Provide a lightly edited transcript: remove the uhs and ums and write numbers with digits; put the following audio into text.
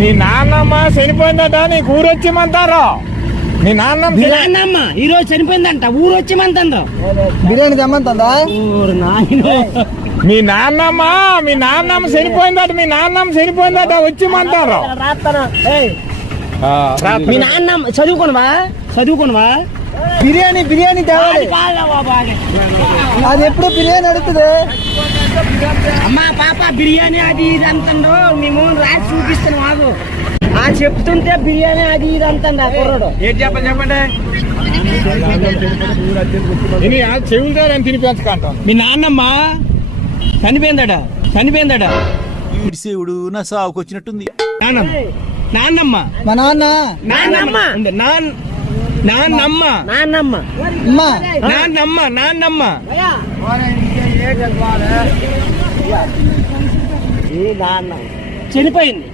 మీ నాన్నమ్మ చనిపోయిందట నీకు ఊరొచ్చిమంటారు. మీ నాన్నమ్మ ఈ రోజు చనిపోయిందంట, ఊరు వచ్చిమంటుందో. బిర్యానీ తెమ్మంటుందా? మీ నాన్నమ్మ చనిపోయిందట, మీ నాన్నమ్మ చనిపోయిందట వచ్చిమంటారు. మీ నాన్నమ్మ చదువుకోనవా బిర్యానీ తేవాలి. అది ఎప్పుడు బిర్యానీ అడుగుతుంది. అమ్మా పాప బిర్యానీ అది ఇది అంటుండో, మేము రాసి చూపిస్తాను మాకు. ఆ చెప్తుంటే బిర్యానీ అది ఇది అంటుండ కుర్రాడు. ఏంటి చెప్పండి చెవులు తినిపించకంటాం. మీ నాన్నమ్మ చనిపోయిందట. దేవుడు నా సాగుకు వచ్చినట్టుంది. నాన్నమ్మ మా నాన్న నాన్నమ్మ చనిపోయింది.